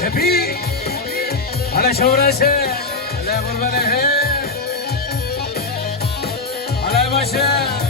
Cepi. Hala şavrası. Hala kurban ehe. Hala başı.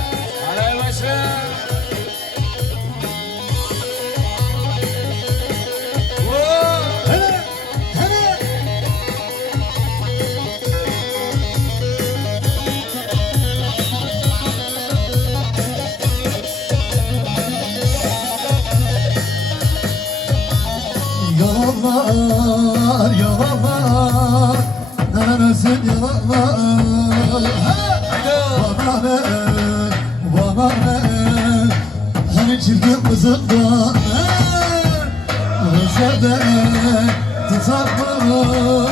Kızından Özelde tutar mı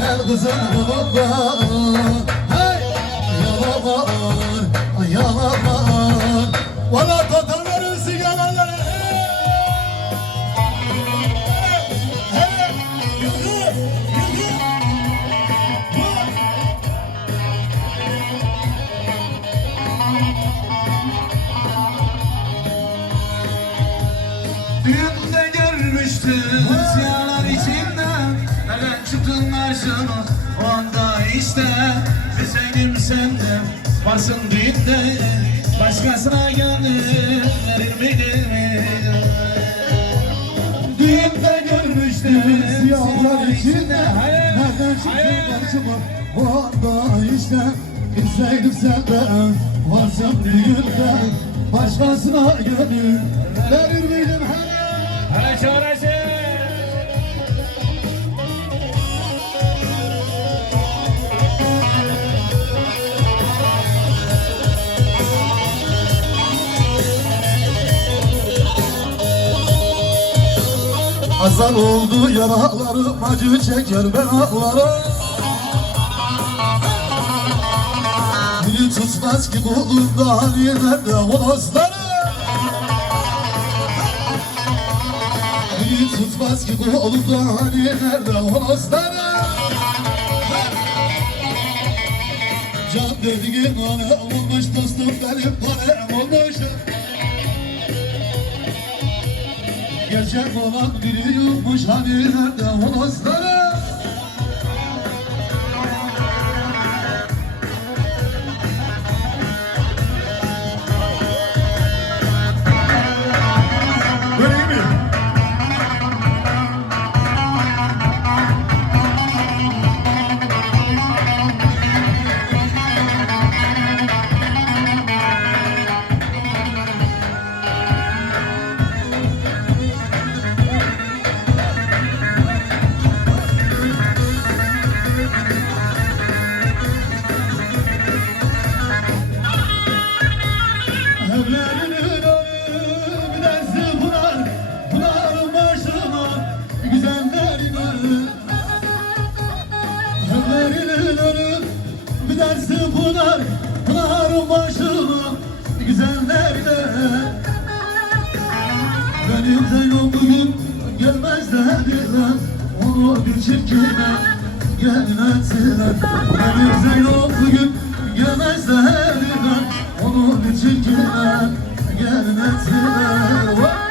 Her kızın kolundan Hey! Yalanlar, Düğünde görmüştüm siyahlar içinde. Nereden çıktın karşıma? O anda işte Bilseydim senden Varsam düğünde Başkasına gönül Verir miydim? Hele Hala şavrası Azar oldu yaralarım acı çeker ben ağlarım Biri tutmaz ki kolunda hani nerede horozlarım Biri tutmaz ki kolunda hani nerede horozlarım Can dediğin alem olmuş dostum benim alem olmuş Gerçek olan biri yokmuş hani nerede Böyle gelmezler Benim yok bugün gelmez dediler Onu bir çirkine gelmezler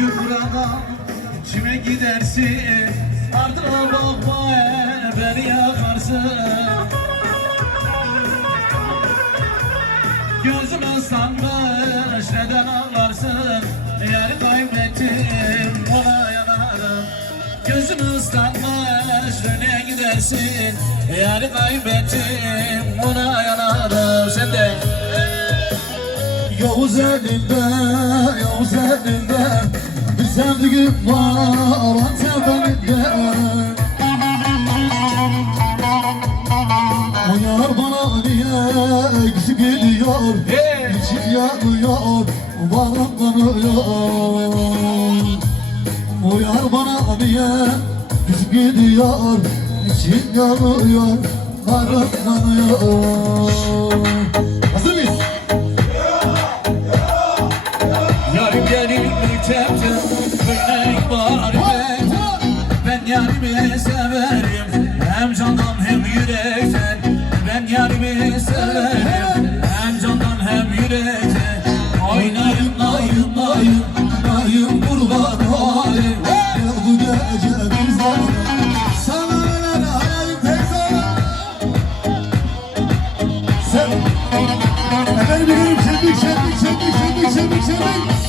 Burada kime gidersin? Ardına bakma beni yakarsın. Gözüm ıslanmış neden ağlarsın? Yeri kaybettim ona yanarım. Gözüm ıslanmış nereye gidersin. Yeri kaybettim ona yanarım. Sen de. Yavuz elinde, Yavuz elinde sevdiğim var Antep elinde O yar bana niye gücü geliyor? Hey! İçim yanıyor, bağrım kanıyor O yar bana niye gücü gidiyor İçim yanıyor, haraplanıyor Hazır mıyız? Yarım gelir mektepte Thank you.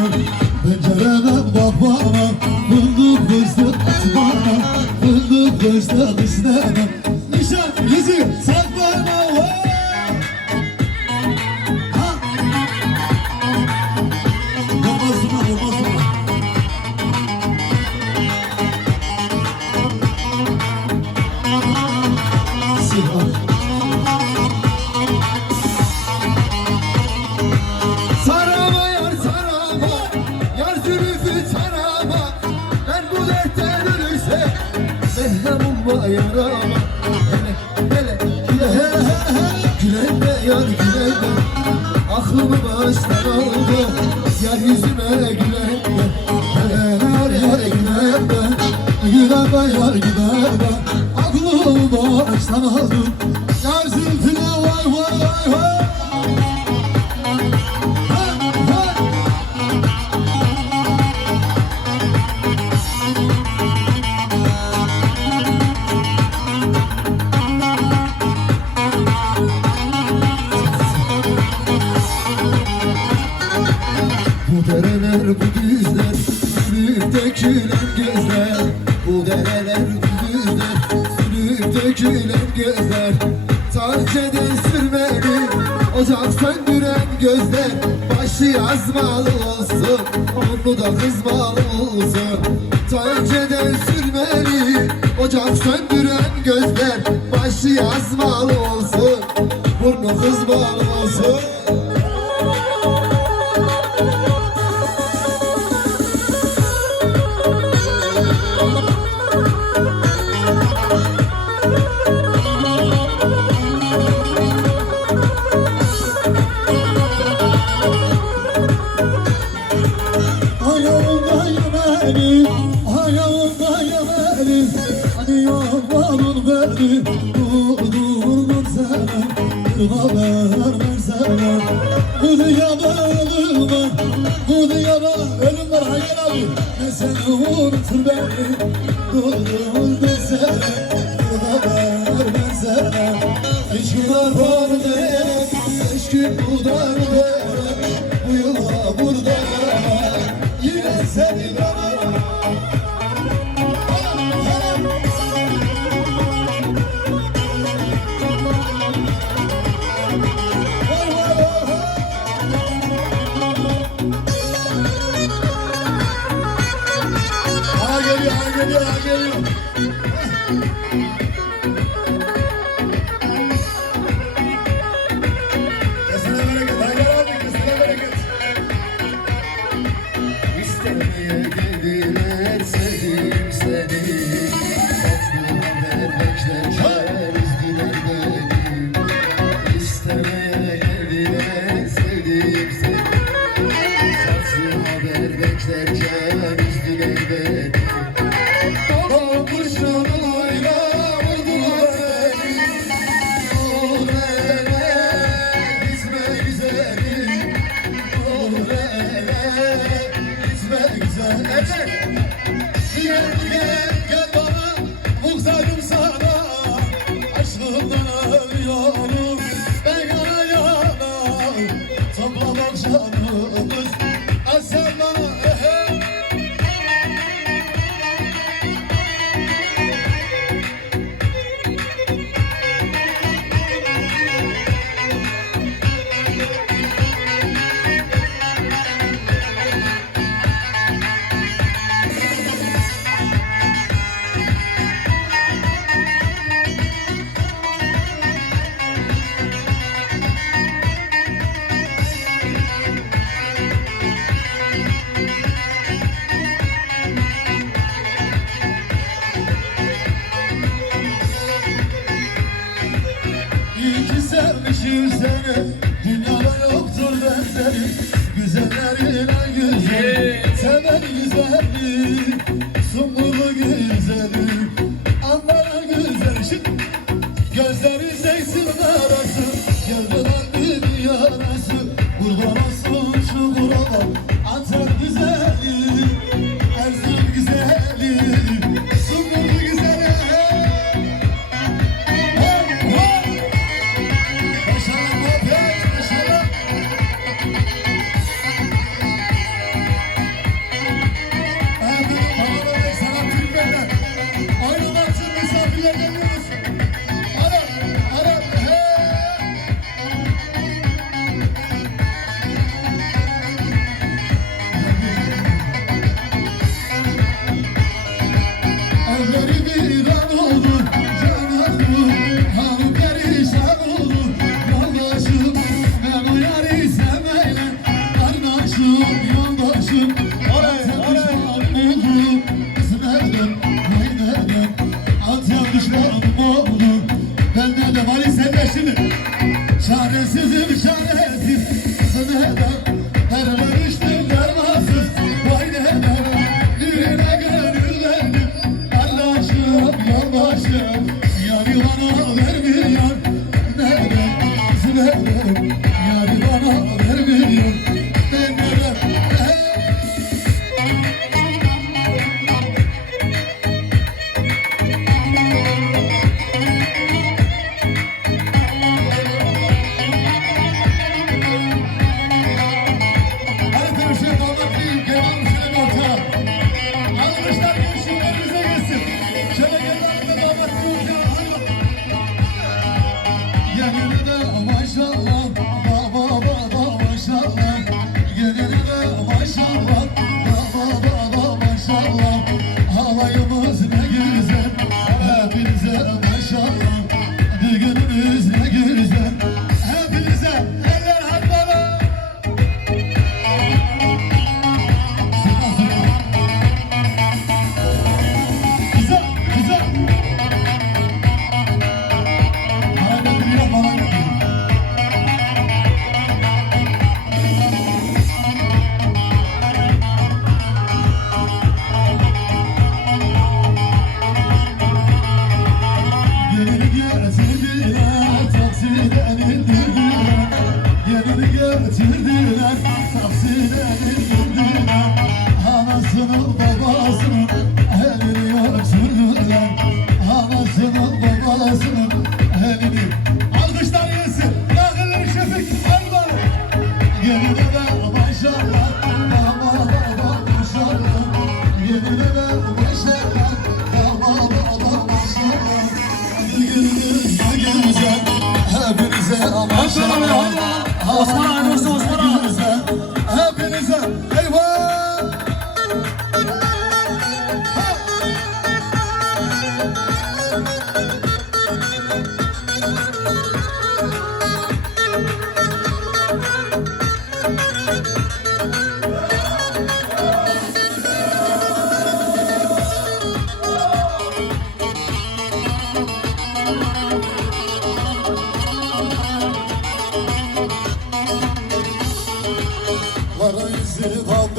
Pencereden bak bana Fındık fıstık bana Fındık fıstık istemem Nişan yüzü sak Yar zülüfü sarama Ben bu dertten ölürse Mehrem olma yarama Hele hele güle hele hele. Güle de yar güle de Aklımı baştan aldı. Yar yüzüme güle de Yar yar gider de Gider de yar gider de Aklımı baştan aldım Yar zülfüne vay vay vay vay Ocak söndüren gözler Başı yazmalı olsun Onu da kızmalı olsun. Tanceden sürmeli Ocak söndüren gözler Başı yazmalı olsun Burnu kızmalı olsun Hadi yavrum beni, durdur sana haber versene Bu var, bu dünyada ölüm var Hayır abi, ben seni unutur var diyene, aşkım Gideceksin arası Gövdeden bir yarası. Kurban olsun. Çaresizim çaresiz. Sevda Her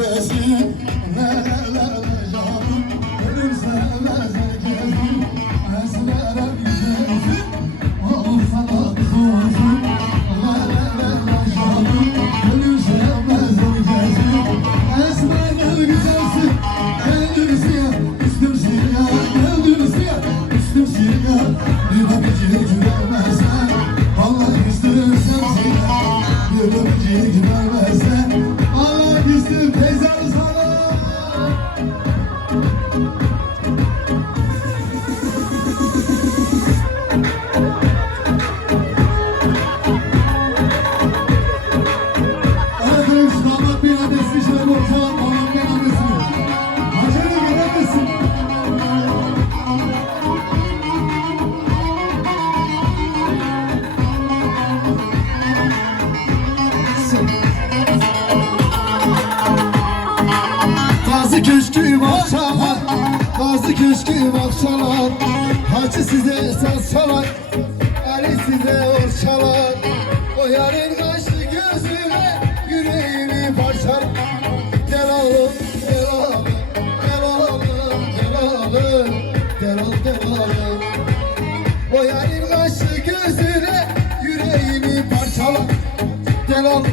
Christmas. köşkü baksalar Gazi köşkü baksalar. Hacı size satsalar Ali size orçalar O yarın kaçtı gözüne Yüreğimi parçalar. Gel oğlum gel oğlum Gel oğlum gel oğlum Gel oğlum gel oğlum. O yarın kaçtı gözüne Yüreğimi parçalar. Gel oğlum